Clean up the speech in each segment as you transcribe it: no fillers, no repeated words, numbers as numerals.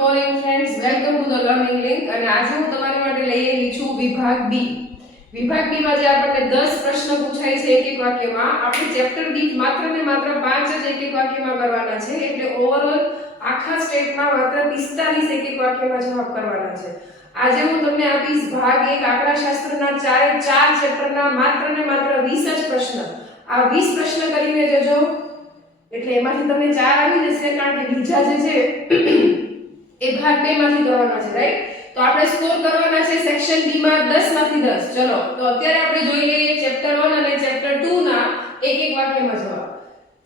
Morning friends, welcome to the learning link. અને આજે હું તમારી માટે લઈ આવી છું વિભાગ બી. વિભાગ બી માં જે આપણને 10 પ્રશ્ન પૂછાય છે એક એક વાક્યમાં. આપણે ચેપ્ટર દીઠ માત્ર ને માત્ર 5 જ એક એક વાક્યમાં કરવાના છે. એટલે ઓવરઓલ આખા સ્ટેટમાં માત્ર 45 એક એક વાક્યમાં જવાબ કરવાના છે. આજે હું તમને આપીશ ભાગ 1 આંકડાશાસ્ત્રના 4 ચેપ્ટરના માત્ર ને માત્ર 20 જ પ્રશ્ન. આ 20 પ્રશ્ન કરીને જજો એટલે એમાંથી તમને 4 આવી જશે, કારણ કે બીજા જે છે એ ભાગ 2 માંથી કરવાના છે, રાઈટ? તો આપણે સ્કોર કરવાના છે સેક્શન બી માં 10 માંથી 10. ચલો તો અત્યારે આપણે જોઈ લઈએ ચેપ્ટર 1 અને ચેપ્ટર 2 ના એક એક વાક્યમાં જવાબ.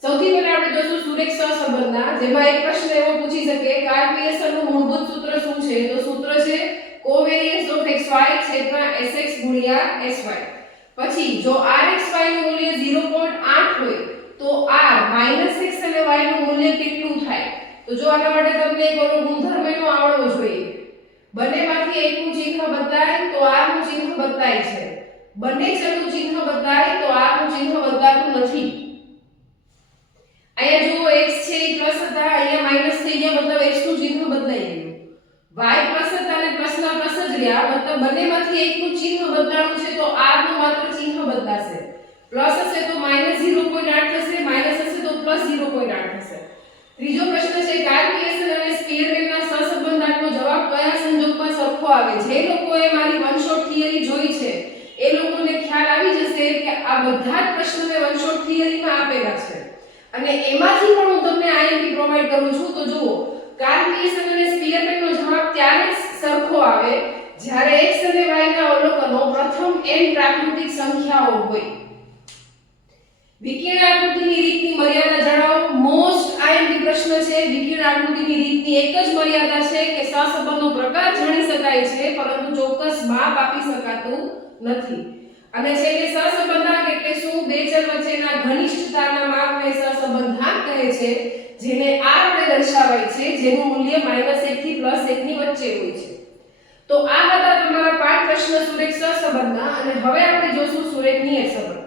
સૌથી પહેલા આપણે જોશું સુરેખ સહસંબંધના, જેમાં એક પ્રશ્ન એવો પૂછી શકે કાર્લ પિયર્સનનું મૂળભૂત સૂત્ર શું છે? તો સૂત્ર છે કોવેરિયન્સ ઓફ xy sx ગુણ્યા sy. પછી જો rxy નું મૂલ્ય 0.8 હોય તો r -x અને y નું મૂલ્ય કેટલું થાય? તો જો આના માટે તમને એક ઓલો ગુણધર્મ એનો આવડવો જોઈએ. બંનેમાંથી એકનું ચિહ્ન બદલાય તો r નું ચિહ્ન બદલાય છે. બંને ચલનું ચિહ્ન બદલાય તો r નું ચિહ્ન બદલાતું નથી. અહીંયા જો x છે એ પ્લસ હતા, અહીંયા માઈનસ થઈ ગયા, મતલબ x નું ચિહ્ન બદલાઈ ગયું. y પ્લસ હતા અને પ્લસના પ્લસ જ રહ્યા, મતલબ બંનેમાંથી એકનું ચિહ્ન બદલાણું છે તો r નું માત્ર ચિહ્ન બદલાશે. પ્લસ હશે તો -0.8 થશે, માઈનસ હશે તો +0.8 થશે. ત્રીજો પ્રશ્ન છે કાર્લ પિયર્સન અને સ્પીયરમેનના સહસંબંધાંકનો જવાબ કયા સંજોગમાં સરખો આવે? જે લોકોએ મારી વન શોટ થિયરી જોઈ છે એ લોકોને ખ્યાલ આવી જશે કે આ બધા જ પ્રશ્નો મેં વન શોટ થિયરીમાં આપેલા છે અને એમાંથી પણ હું તમને આઈએમપી પ્રોવાઈડ કરું છું. તો જુઓ, કાર્લ પિયર્સન અને સ્પીયરમેનનો જવાબ ત્યારે જ સરખો આવે જ્યારે x અને y ના અવલોકનો પ્રથમ n પ્રાકૃતિક સંખ્યાઓ હોય. વિકર્ણ આકૃતિની રીતની મર્યાદા જણાવો. મોસ્ટ આઈએમપી પ્રશ્ન છે. વિકર્ણ આકૃતિની રીતની એક જ મર્યાદા છે કે સહસંબંધનો પ્રકાર જાણી શકાય છે પરંતુ ચોક્કસ માપ આપી શકાતું નથી. અને છેલ્લે સહસંબંધાંક એટલે શું? બે ચલ વચ્ચેના ઘનિષ્ઠતાના માપને સહસંબંધાંક કહે છે, જેને r વડે દર્શાવાય છે, જેનું મૂલ્ય -1 થી +1 ની વચ્ચે હોય છે. તો આ હતા તમારા 5 પ્રશ્ન સુરેખ સહસંબંધના. અને હવે આપણે જોશું સુરેખ નિયત સંબંધ.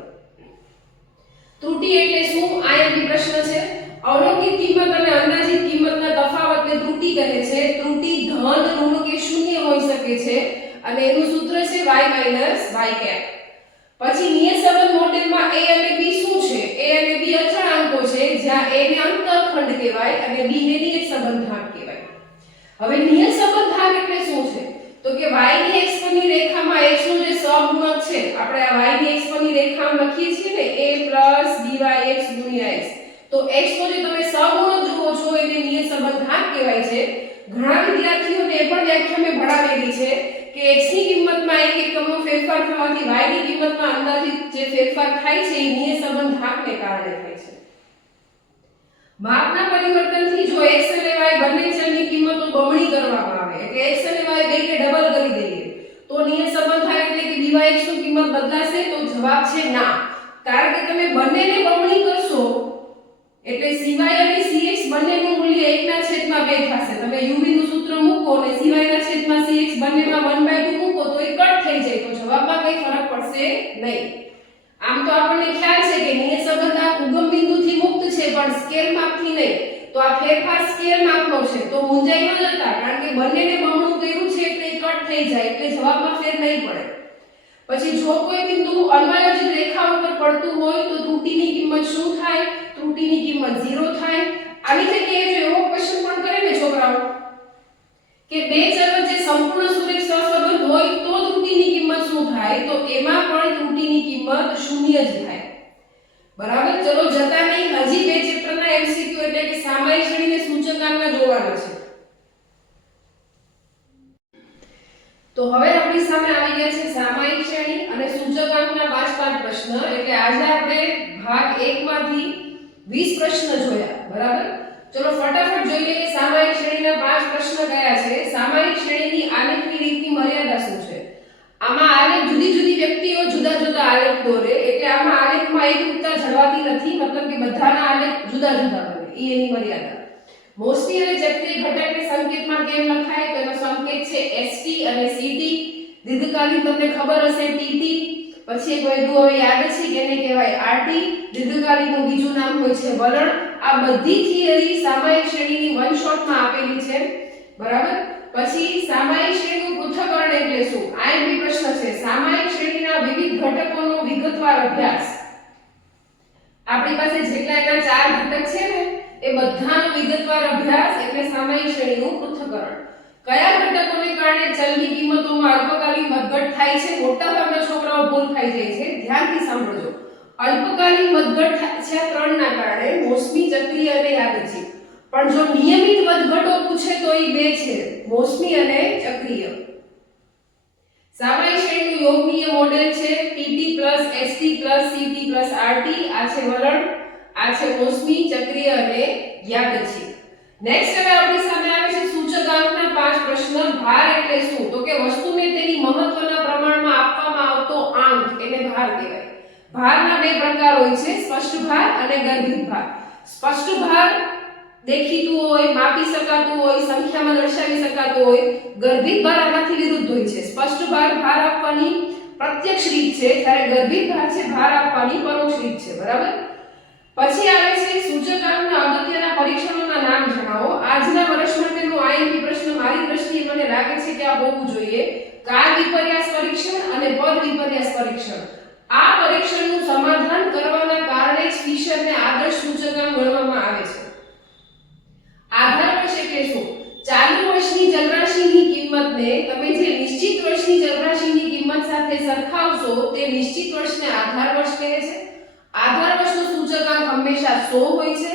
ત્રુટિ એટલે શું? આઈએમપી પ્રશ્ન છે. અવલોકિત કિંમત અને અંદાજિત કિંમતના તફાવતને ત્રુટિ કહે છે. ત્રુટિ ધન, ઋણ કે શૂન્ય હોઈ શકે છે અને એનું સૂત્ર છે y y. પછી નિયત સંબંધ મોડેલમાં a અને b શું છે? a અને b અચળાંકો છે, જ્યાં a ને અંતઃખંડ કહેવાય અને b ને નિયત સંબંધાંક કહેવાય. હવે નિયત સંબંધાંક એટલે શું છે? તો કે y ની x પરની રેખામાં x નું જે સહગુણક છે, આપણે આ y ની x પરની રેખામાં લખીએ છીએ ને a + dyx * x, તો x નો જે તમે સહગુણક જુઓ છો એને નિયત સંબંધાંક કહેવાય છે. ઘણા વિદ્યાર્થીઓને એ પણ વ્યાખ્યા મેં ભણાવેલી છે કે x ની કિંમતમાં 1 એકમનો ફેરફાર થવાથી y ની કિંમતમાં અંદાજિત જે ફેરફાર થાય છે એ નિયત સંબંધાંકને કારણે થાય છે. માપના પરિવર્તનથી જો x અને y બંને ચલની કિંમતો બમણી કરવામાં આવે, એટલે x અને y બેને ડબલ કરી દઈએ તો નિયત સંબંધાંક એટલે કે dyx ની કિંમત બદલાશે? તો જવાબ છે ના. કારણ કે તમે બંનેને બમણી કરશો એટલે cy અને cx બંનેનું મૂલ્ય 1/2 થશે. તમે uv નું સૂત્ર મૂકો અને cy ના છેદમાં cx બંનેમાં 1/2 મૂકો તો એ કટ થઈ જાય, તો જવાબમાં કઈ ફરક પડશે નહીં. આમ તો આપણને ખ્યાલ છે કે નિયત સંબંધાંક ઉગમ બિંદુથી મુક્ત છે પણ સ્કેલ માપથી નહીં. તો આ ફેરફાર સ્કેલ માપનો છે, તો મૂંઝાઈ ન જતા, કારણ કે બંનેને બમણું કર્યું છે એટલે એ કટ થઈ જાય, એટલે જવાબમાં ફેર નહીં પડે. પછી જો કોઈ બિંદુ અન્વયોજિત રેખા ઉપર પડતું હોય તો ત્રુટિની કિંમત શું થાય? ત્રુટિની કિંમત 0 થાય. આની જગ્યાએ જો એવો ક્વેશ્ચન પણ કરે ને છોકરાઓ કે બે ચલ વચ્ચે સંપૂર્ણ સુરેખ સહસંબંધ હોય તો ત્રુટિની કિંમત શું થાય? તો એમાં પણ ત્રુટિની કિંમત 0 જ થાય. બરાબર? ચલો જતા નહીં, હજી બે ચેપ્ટરના એમસીક્યુ એટલે કે સામાયિક શ્રેણી અને સૂચકાંકના જોવાના છે. તો હવે આપણી સામે આવી ગયા છે સામાયિક શ્રેણી અને સૂચકાંકના 5 પ્રશ્ન. એટલે આજે આપણે ભાગ 1 માંથી 20 પ્રશ્ન જોયા. બરાબર? ચલો ફટાફટ જોઈ લઈએ સામાયિક શ્રેણીના 5 પ્રશ્ન કયા છે. સામાયિક શ્રેણીની આલેખની રીતની મર્યાદા શું છે? આમાં આલેખ જુદી જુદી વ્યક્તિઓ જુદા જુદા આલેખ દોરે, એટલે આમાં આલેખમાં એકરૂપતા જળવાતી નથી, મતલબ કે બધાના આલેખ જુદા જુદા બને, એ એની મર્યાદા. મોસ્ટી અને ચક્રીય ઘટકને સંકેતમાં કેમ લખાય? તો એનો સંકેત છે ST અને CT. દીર્ઘકાલીન તમને ખબર હશે TT. પછી એક વૈધુ હવે યાદ છે કે એને કહેવાય RT. દીર્ઘકાલીનનું બીજું નામ હોય છે વલણ. આ બધી થિયરી સામાયિક શ્રેણીની વન શોટમાં આપેલી છે. બરાબર. પછી સામાયિક શ્રેણીનું પૃથ્થકરણ એટલે શું? આઈએમપી પ્રશ્ન છે. સામાયિક શ્રેણીના વિવિધ ઘટકોનો વિગતવાર અભ્યાસ. આપણી પાસે જેટલા એના 4 ઘટક છે ને એ બધાનો વિગતવાર અભ્યાસ એટલે સામાયિક શ્રેણીનું પૃથ્થકરણ. કયા ઘટકોને કારણે ચલની કિંમતોમાં અલ્પકાલીન વધઘટ થાય છે? મોટાભાગના છોકરાઓ ભૂલ ખાઈ જાય છે. ધ્યાનથી સાંભળજો. અલ્પકાલીન વધઘટ છે 3 ના કારણે, મોસમી, ચક્રીય અને યાદચ્છિક. પણ જો નિયમિત વધઘટો પૂછે તો એ 2 છે, મોસમી અને ચક્રીય. સામાયિક શ્રેણીનું યોગનીય મોડેલ છે TT + ST + CT + RT. આ છે વલણ, આ છે મોસમી, ચક્રીય અને યાદચ્છિક. નેક્સ્ટ હવે આપણી સામે આવે છે સૂચકાંકના 5 પ્રશ્ન. ભાર એટલે શું? તો કે વસ્તુને તેની મહત્વના પ્રમાણમાં આપવામાં આવતો આંક એને ભાર કહેવાય. ભારના 2 પ્રકાર હોય છે, સ્પષ્ટ ભાર અને ગર્ભિત ભાર. સ્પષ્ટ ભાર દેખીતું હોય, માપી શકાતું હોય, સંખ્યામાં દર્શાવી શકાતું હોય. ગર્ભિત ભાર આનાથી વિરુદ્ધ હોય છે. સ્પષ્ટ ભાર ભાર આપવાની પ્રત્યક્ષ રીત છે, જ્યારે ગર્ભિત ભાર છે ભાર આપવાની પરોક્ષ રીત છે. બરાબર. પછી આવે છે સૂચકાંકના અગત્યના પરીક્ષણોના નામ જણાવો. આજના વર્ષ માટેનો આઈએમપી પ્રશ્ન મારી દ્રષ્ટિએ મને લાગે છે કે આ હોવું જોઈએ. કાળ વિપર્યાસ પરીક્ષણ અને પદ વિપર્યાસ પરીક્ષણ. આ પરીક્ષણનું સમાધાન કરવાના કારણે જ ફિશરને આદર્શ સૂચકાંક ગણવામાં આવે છે. આધાર વર્ષ એટલે શું? ચાલુ વર્ષની ચલરાશિની કિંમતને તમે જે નિશ્ચિત વર્ષની ચલરાશિની કિંમત સાથે સરખાવશો તે નિશ્ચિત વર્ષને આધાર વર્ષ કહે છે. આધાર વર્ષનો સૂચકાંક હંમેશા 100 હોય છે.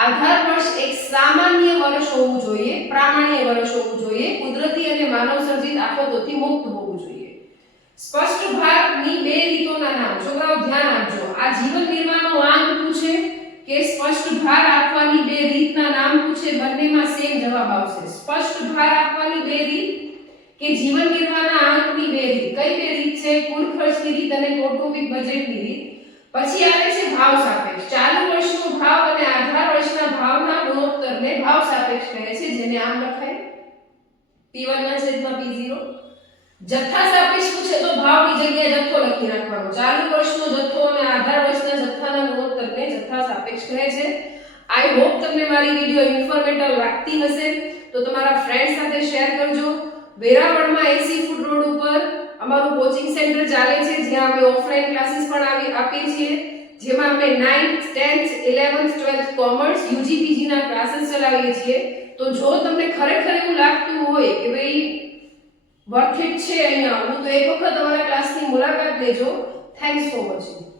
આધાર વર્ષ એક સામાન્ય વર્ષ હોવું જોઈએ, પ્રામાણ્ય વર્ષ હોવું જોઈએ, કુદરતી અને માનવ સર્જિત આફતોથી મુક્ત હોવું જોઈએ. સ્પષ્ટ ભારની 2 રીતોના નામ. છોકરાઓ ધ્યાન આપજો. આ જીવન નિર્વાહનો આંક પૂછે કે સ્પષ્ટ ભાર આપવાની 2 રીતના નામ પૂછે, બંનેમાં સેમ જવાબ આવશે. સ્પષ્ટ ભાર આપવાની 2 રીત કે જીવન નિર્વાહના આંકની 2 રીત. કઈ 2 રીત છે? કુલ ખર્ચની રીત અને કૌટુંબિક બજેટની રીત. પછી આવે છે ભાવ સાપેક્ષ. ચાલુ વર્ષનો ભાવ અને આધાર વર્ષના ભાવના ગુણોત્તરને ભાવ સાપેક્ષ કહે છે, જેને આમ લખાય P1/P0. જથ્થા સાપેક્ષ પૂછે તો ભાવની જગ્યાએ જથ્થો લખી નાખવાનો. ચાલુ વર્ષનો જથ્થો અને આધાર વર્ષના જથ્થાના ગુણોત્તરને જથ્થા સાપેક્ષ કહે છે. આઈ હોપ તમને મારી વિડિયો ઇન્ફોર્મેટિવ લાગતી હશે તો તમારા ફ્રેન્ડ સાથે શેર કરજો. વેરાવળમાં એસી ફૂડ રોડ ઉપર અમારું કોચિંગ સેન્ટર ચાલે છે, જ્યાં અમે ઓફલાઈન ક્લાસીસ પણ આપીએ છીએ, જેમાં અમે 9th 10th 11th 12th commerce UGPG ના ક્લાસીસ ચલાવીએ છીએ. તો જો તમને ખરેખર એવું લાગતું હોય કે ભાઈ વર્થ ઇટ છે અહીંયા આવવું, તો એક વખત અમારા ક્લાસની મુલાકાત લેજો. Thanks for watching.